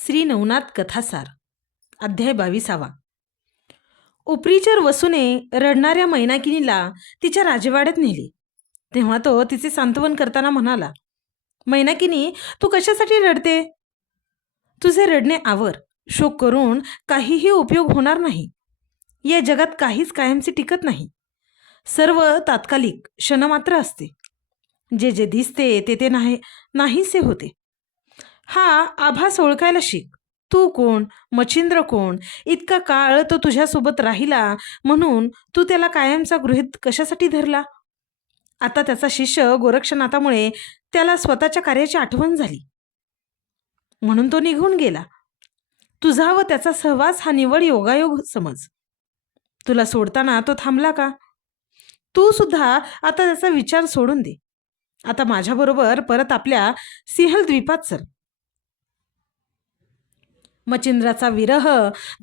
श्री नवनाथ कथासार अध्याय 22. उपरीचर वसूने रडणाऱ्या मैनाकिनीला तिच्या राजवाड्यात नेली. तेव्हा तो तिचे सांत्वन करताना म्हणाला, मैनाकिनी, तू कशासाठी रडते? तुझे रडणे आवर. शोक करून काहीही उपयोग होणार नाही. या जगात काहीच कायमचे टिकत नाही. सर्व तात्कालिक क्षणमात्र असते. जे जे दिसते ते ते नाहीसे होते. हा आभास ओळखायला शिक. तू कोण, मच्छिंद्र कोण? इतका काळ तो तुझ्यासोबत राहिला, म्हणून तू त्याला कायमचा गृहीत कशासाठी धरला? आता त्याचा शिष्य गोरक्षनाथामुळे त्याला स्वतःच्या कार्याची आठवण झाली, म्हणून तो निघून गेला. तुझा व त्याचा सहवास हा निवड योगायोग समज. तुला सोडताना तो थांबला का? तू सुद्धा आता त्याचा विचार सोडून दे. आता माझ्याबरोबर परत आपल्या सिंहल द्वीपात चल. मच्छिंद्राचा विरह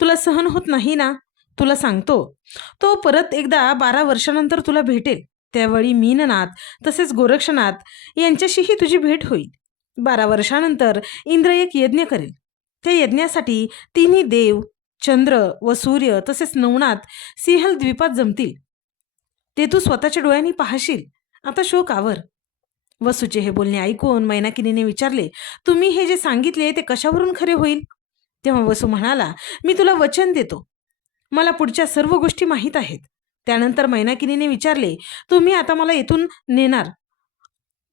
तुला सहन होत नाही ना? तुला सांगतो, तो परत एकदा 12 वर्षानंतर तुला भेटेल. त्यावेळी मीननाथ तसेच गोरक्षनाथ यांच्याशीही तुझी भेट होईल. 12 वर्षानंतर इंद्र एक यज्ञ करेल. त्या यज्ञासाठी तिन्ही देव, चंद्र व सूर्य तसेच नवनाथ सिंहल द्वीपात जमतील. ते तू स्वतःच्या डोळ्यांनी पाहशील. आता शोक आवर. वसूचे हे बोलणे ऐकून मैनाकिनीने विचारले, तुम्ही हे जे सांगितले ते कशावरून खरे होईल? तेव्हा वसू म्हणाला, मी तुला वचन देतो. मला पुढच्या सर्व गोष्टी माहीत आहेत. त्यानंतर मैनाकिनीने विचारले, तुम्ही आता मला येथून नेणार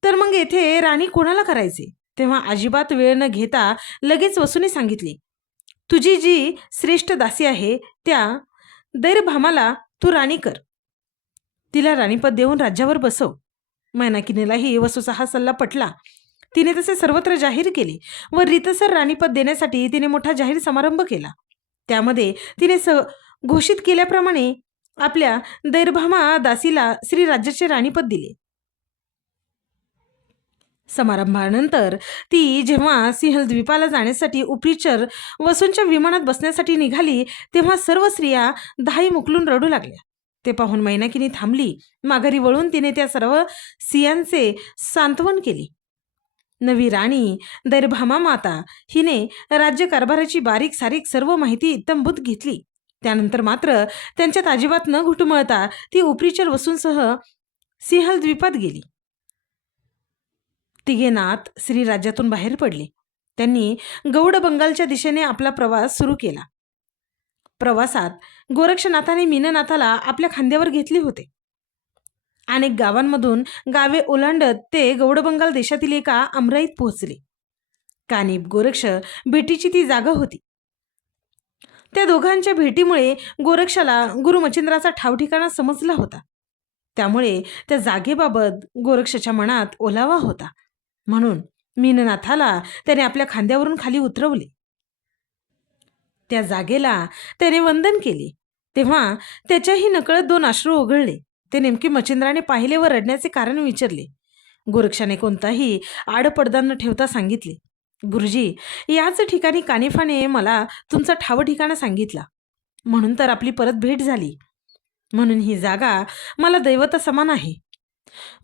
तर मग येथे राणी कोणाला करायचे? तेव्हा अजिबात वेळ न घेता लगेच वसूने सांगितले, तुझी जी श्रेष्ठ दासी आहे त्या दैरभामाला तू राणी कर. तिला राणीपद देऊन राज्यावर बसव. मैनाकिनीलाही वसूचा हा सल्ला पटला. तिने तसे सर्वत्र जाहीर केले व रीतसर राणीपद देण्यासाठी तिने मोठा जाहीर समारंभ केला. त्यामध्ये तिने घोषित केल्याप्रमाणे आपल्या दैरभामा दासीला श्री राज्याचे राणीपद दिले. समारंभानंतर ती जेव्हा सिंहल द्वीपाला जाण्यासाठी उपरीचर वसूंच्या विमानात बसण्यासाठी निघाली, तेव्हा सर्व स्त्रिया धाई मुकलून रडू लागल्या. ते पाहून मैनाकिनी थांबली. माघारी वळून तिने त्या सर्व स्त्रियांचे सांत्वन केले. नवी राणी दैरभामा माता हिने राज्यकारभाराची बारीक सारीक सर्व माहिती इत्तंभूत घेतली. त्यानंतर मात्र त्यांच्यात अजिबात न घुटमळता ती उपरीचर वसूंसह सिंहल द्वीपात गेली. तिघे नाथ श्री राज्यातून बाहेर पडले. त्यांनी गौड बंगालच्या दिशेने आपला प्रवास सुरू केला. प्रवासात गोरक्षनाथाने मीननाथाला आपल्या खांद्यावर घेतले होते. अनेक गावांमधून गावे ओलांडत ते गौडबंगाल देशातील एका अमराईत पोहोचले. कानिब गोरक्ष भेटीची ती जागा होती. त्या दोघांच्या भेटीमुळे गोरक्षाला गुरु मच्छिंद्राचा ठाव ठिकाणा समजला होता. त्यामुळे त्या जागेबाबत गोरक्षाच्या मनात ओलावा होता. म्हणून मीननाथाला त्याने आपल्या खांद्यावरून खाली उतरवले. त्या जागेला त्याने वंदन केले. तेव्हा त्याच्याही नकळत 2 अश्रू ओघळले. ते नेमके मच्छिंद्राने पाहिले व रडण्याचे कारण विचारले. गोरक्षाने कोणताही आडपडदा न ठेवता सांगितले, गुरुजी, याच ठिकाणी कानिफाने मला तुमचा ठाव ठिकाणा सांगितला, म्हणून तर आपली परत भेट झाली. म्हणून ही जागा मला दैवता समान आहे.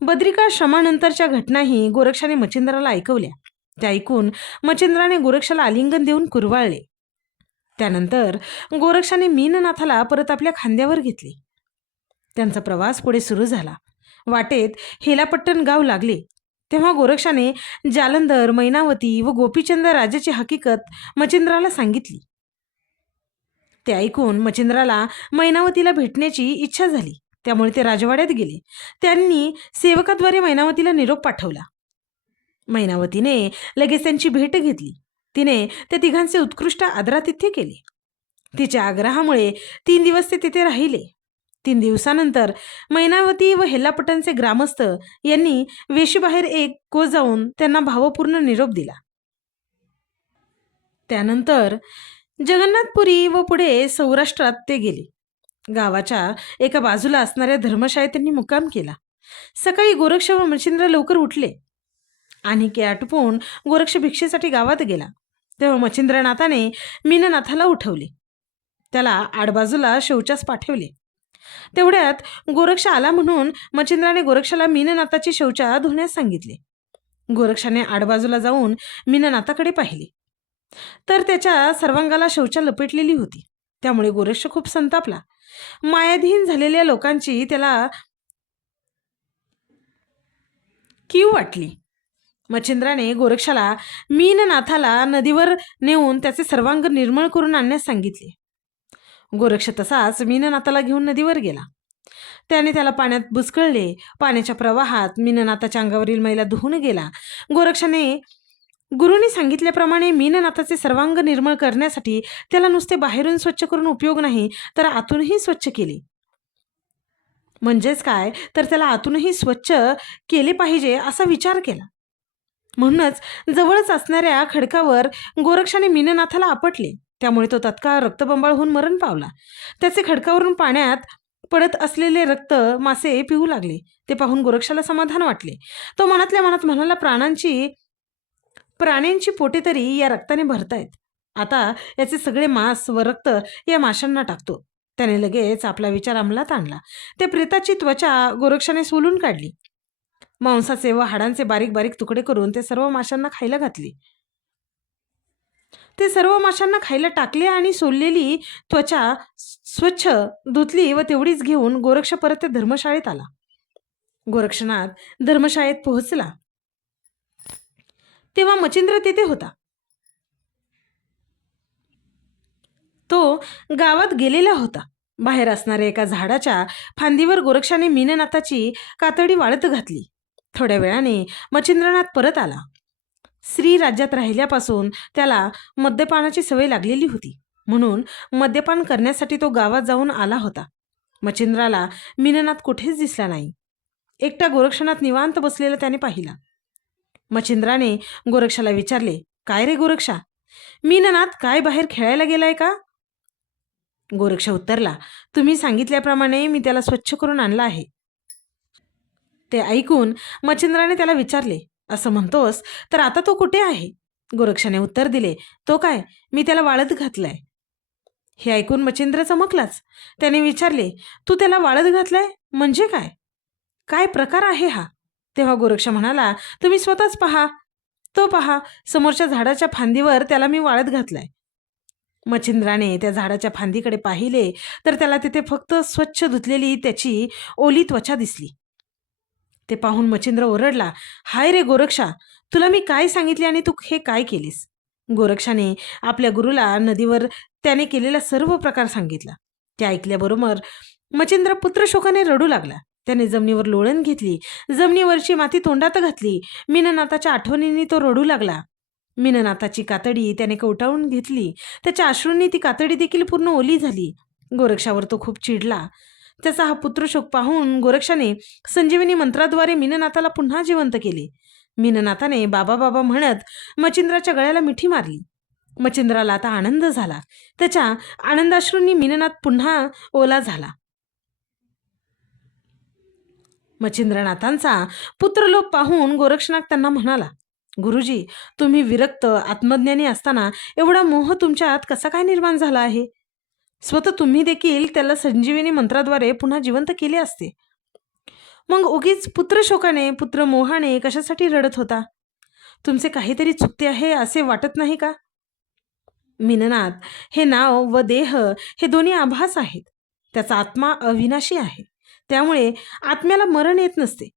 बद्रिकाश्रमानंतरच्या घटनाही गोरक्षाने मच्छिंद्राला ऐकवल्या. त्या ऐकून मच्छिंद्राने गोरक्षाला आलिंगन देऊन कुरवाळले. त्यानंतर गोरक्षाने मीननाथाला परत आपल्या खांद्यावर घेतले. त्यांचा प्रवास पुढे सुरू झाला. वाटेत हेलापट्टण गाव लागले. तेव्हा गोरक्षाने जालंधर, मैनावती व गोपीचंद राजाची हकीकत मच्छिंद्राला सांगितली. ते ऐकून मच्छिंद्राला मैनावतीला भेटण्याची इच्छा झाली. त्यामुळे ते राजवाड्यात गेले. त्यांनी सेवकाद्वारे मैनावतीला निरोप पाठवला. मैनावतीने लगेच त्यांची भेट घेतली. तिने त्या तिघांचे उत्कृष्ट आदरातिथ्य केले. तिच्या आग्रहामुळे 3 दिवस ते तिथे राहिले. 3 दिवसानंतर मैनावती व हेल्लापट्टणचे ग्रामस्थ यांनी वेशीबाहेर एक कोस जाऊन त्यांना भावपूर्ण निरोप दिला. त्यानंतर जगन्नाथपुरी व पुढे सौराष्ट्रात ते गेले. गावाच्या एका बाजूला असणाऱ्या धर्मशाळेत त्यांनी मुक्काम केला. सकाळी गोरक्ष व मच्छिंद्र लवकर उठले आणि आटपून गोरक्ष भिक्षेसाठी गावात गेला. तेव्हा मच्छिंद्रनाथाने मीननाथाला उठवले. त्याला आडबाजूला शौचास पाठवले. तेवढ्यात गोरक्ष आला म्हणून मच्छिंद्राने गोरक्षाला मीननाथाची शौचा धुण्यास सांगितले. गोरक्षाने आडबाजूला जाऊन मीननाथाकडे पाहिले. तर त्याच्या सर्वांगाला शौचा लपेटलेली होती. त्यामुळे गोरक्ष खूप संतापला. मायाधीन झालेल्या लोकांची त्याला कीव वाटली. मच्छिंद्राने गोरक्षाला मीननाथाला नदीवर नेऊन त्याचे सर्वांग निर्मळ करून आणण्यास सांगितले. गोरक्ष तसाच मीननाथाला घेऊन नदीवर गेला. त्याने त्याला पाण्यात बुचकळले. पाण्याच्या प्रवाहात मीननाथाच्या अंगावरील मैला धुवून गेला. गोरक्षाने गुरुनी सांगितल्याप्रमाणे मीननाथाचे सर्वांग निर्मळ करण्यासाठी त्याला नुसते बाहेरून स्वच्छ करून उपयोग नाही, तर आतूनही स्वच्छ केले. म्हणजेच काय, तर त्याला आतूनही स्वच्छ केले पाहिजे असा विचार केला. म्हणूनच जवळच असणाऱ्या खडकावर गोरक्षाने मीननाथाला आपटले. त्यामुळे तो तत्काळ रक्तबंबाळ होऊन मरण पावला. त्याचे खडकावरून पाण्यात पडत असलेले रक्त मासे पिऊ लागले. ते पाहून गोरक्षाला समाधान वाटले. तो मनातल्या मनात म्हणाला, प्राण्यांची पोटे तरी या रक्ताने भरतायत. आता याचे सगळे मांस व रक्त या माशांना टाकतो. त्याने लगेच आपला विचार अंमलात आणला. ते प्रेताची त्वचा गोरक्षाने सोलून काढली. मांसाचे व हाडांचे बारीक बारीक तुकडे करून ते सर्व माशांना खायला घातले. ते सर्व माशांना खायला टाकले आणि सोललेली त्वचा स्वच्छ धुतली व तेवढीच घेऊन गोरक्ष परत त्या धर्मशाळेत आला. गोरक्षनाथ धर्मशाळेत पोहोचला तेव्हा मच्छिंद्र तेथे होता. तो गावात गेलेला होता. बाहेर असणाऱ्या एका झाडाच्या फांदीवर गोरक्षाने मीननाथाची कातडी वाळत घातली. थोड्या वेळाने मच्छिंद्रनाथ परत आला. स्त्री राज्यात राहिल्यापासून त्याला मद्यपानाची सवय लागलेली होती. म्हणून मद्यपान करण्यासाठी तो गावात जाऊन आला होता. मच्छिंद्राला मीननाथ कुठेच दिसला नाही. एकटा गोरक्षनाथ निवांत बसलेला त्याने पाहिला. मच्छिंद्राने गोरक्षाला विचारले, काय रे गोरक्षा, मीननाथ काय बाहेर खेळायला गेलाय का? गोरक्ष उत्तरला, तुम्ही सांगितल्याप्रमाणे मी त्याला स्वच्छ करून आणला आहे. ते ऐकून मच्छिंद्राने त्याला विचारले, असं म्हणतोस तर आता तो कुठे आहे? गोरक्षाने उत्तर दिले, तो काय, मी त्याला वाळत घातलाय. हे ऐकून मच्छिंद्र चमकलाच. त्याने विचारले, तू त्याला वाळत घातलाय म्हणजे काय? काय प्रकार आहे हा? तेव्हा गोरक्ष म्हणाला, तुम्ही स्वतःच पहा. तो पहा, समोरच्या झाडाच्या फांदीवर त्याला मी वाळत घातलाय. मच्छिंद्राने त्या झाडाच्या फांदीकडे पाहिले तर त्याला तिथे फक्त स्वच्छ धुतलेली त्याची ओली त्वचा दिसली. ते पाहून मच्छिंद्र ओरडला, हाय रे गोरक्षा, तुला मी काय सांगितले आणि तू हे काय केलीस? गोरक्षाने आपल्या गुरुला नदीवर त्याने केलेला सर्व प्रकार सांगितला. ते ऐकल्याबरोबर मच्छिंद्र पुत्रशोकाने रडू लागला. त्याने जमिनीवर लोळण घेतली. जमिनीवरची माती तोंडात घातली. मीननाथाच्या आठवणींनी तो रडू लागला. मीननाथाची कातडी त्याने कवटाळून घेतली. त्याच्या अश्रूंनी ती कातडी देखील पूर्ण ओली झाली. गोरक्षावर तो खूप चिडला. त्याचा हा पुत्रशोक पाहून गोरक्षाने संजीवनी मंत्राद्वारे मीननाथाला पुन्हा जिवंत केले. मीननाथाने बाबा बाबा म्हणत मच्छिंद्राच्या गळ्याला मिठी मारली. मच्छिंद्राला आता आनंद झाला. त्याच्या आनंदाश्रूंनी मीननाथ पुन्हा ओला झाला. मच्छिंद्रनाथांचा पुत्रलोप पाहून गोरक्षनाथ त्यांना म्हणाला, गुरुजी, तुम्ही विरक्त आत्मज्ञानी असताना एवढा मोह तुमच्यात कसा काय निर्माण झाला आहे? स्वतः तुम्ही देखील त्याला संजीवनी मंत्राद्वारे पुन्हा जिवंत केले असते. मग उगीच पुत्रशोकाने पुत्रमोहाने कशासाठी रडत होता? तुमचे काहीतरी चुकते आहे असे वाटत नाही का? मीननाथ, हे नाव व देह हे दोन्ही आभास आहेत. त्याचा आत्मा अविनाशी आहे. त्यामुळे आत्म्याला मरण येत नसते.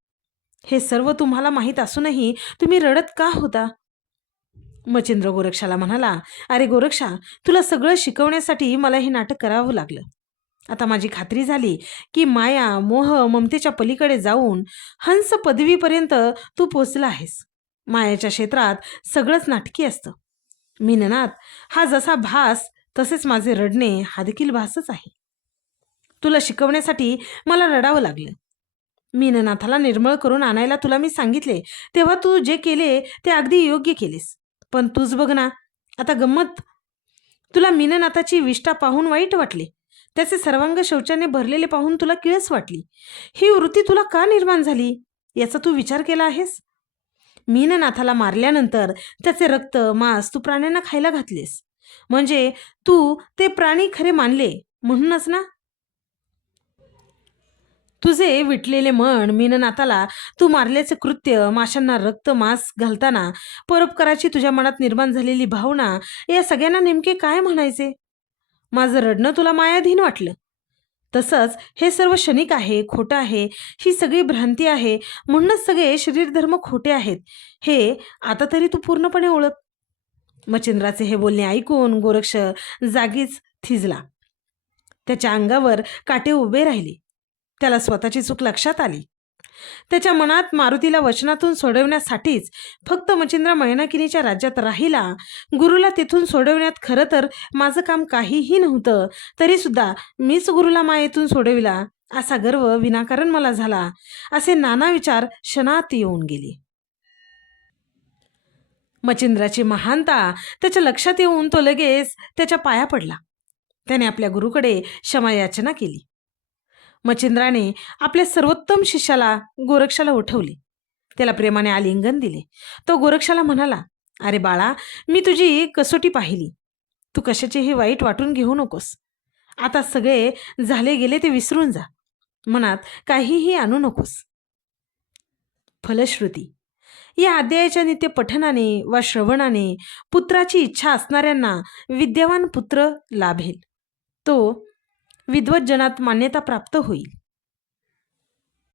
हे सर्व तुम्हाला माहीत असूनही तुम्ही रडत का होता? मच्छिंद्र गोरक्षाला म्हणाला, अरे गोरक्षा, तुला सगळं शिकवण्यासाठी मला हे नाटक करावं लागलं. आता माझी खात्री झाली की माया मोह ममतेच्या पलीकडे जाऊन हंस पदवीपर्यंत तू पोचला आहेस. मायाच्या क्षेत्रात सगळंच नाटकी असतं. मीननाथ, हा जसा भास तसेच माझे रडणे हा देखील भासच आहे. तुला शिकवण्यासाठी मला रडावं लागलं. मीननाथाला निर्मळ करून आणायला तुला मी सांगितले तेव्हा तू जे केले ते अगदी योग्य केलेस. पण तूच बघ ना, आता गंमत. तुला मीननाथाची विष्ठा पाहून वाईट वाटले. त्याचे सर्वांग शौचाने भरलेले पाहून तुला किळस वाटली. ही वृत्ती तुला का निर्माण झाली याचा तू विचार केला आहेस? मीननाथाला मारल्यानंतर त्याचे रक्त मांस तू प्राण्यांना खायला घातलेस. म्हणजे तू ते प्राणी खरे मानले म्हणूनच ना? तुझे विटलेले मन मीननाथाला तू मारल्याचे कृत्य, माशांना रक्त मांस घालताना परोपकाराची तुझ्या मनात निर्माण झालेली भावना, या सगळ्यांना नेमके काय म्हणायचे? माझं रडणं तुला मायाधीन वाटलं. तसंच हे सर्व क्षणिक आहे, खोटं आहे, ही सगळी भ्रांती आहे, म्हणूनच सगळे शरीरधर्म खोटे आहेत, हे आता तरी तू पूर्णपणे ओळख. मच्छिंद्राचे हे बोलणे ऐकून गोरक्ष जागीच थिजला. त्याच्या अंगावर काटे उभे राहिले. त्याला स्वतःची चूक लक्षात आली. त्याच्या मनात मारुतीला वचनातून सोडवण्यासाठीच फक्त मच्छिंद्र मैनाकिनीच्या राज्यात राहिला. गुरुला तिथून सोडवण्यात खरं तर माझं काम काहीही नव्हतं, तरीसुद्धा मीच गुरुला मायेतून सोडविला असा गर्व विनाकारण मला झाला, असे नाना विचार क्षणात येऊन गेले. मच्छिंद्राची महानता त्याच्या लक्षात येऊन तो लगेच त्याच्या पाया पडला. त्याने आपल्या गुरुकडे क्षमा याचना केली. मच्छिंद्राने आपल्या सर्वोत्तम शिष्याला गोरक्षाला उठवले. त्याला प्रेमाने आलिंगन दिले. तो गोरक्षाला म्हणाला, अरे बाळा, मी तुझी कसोटी पाहिली. तू कशाचेही वाईट वाटून घेऊ नकोस. आता सगळे झाले गेले ते विसरून जा. मनात काहीही आणू नकोस. फलश्रुती. या अध्यायाच्या नित्य पठनाने वा श्रवणाने पुत्राची इच्छा असणाऱ्यांना विद्यावान पुत्र लाभेल. तो विद्वज्जनात मान्यता प्राप्त होईल.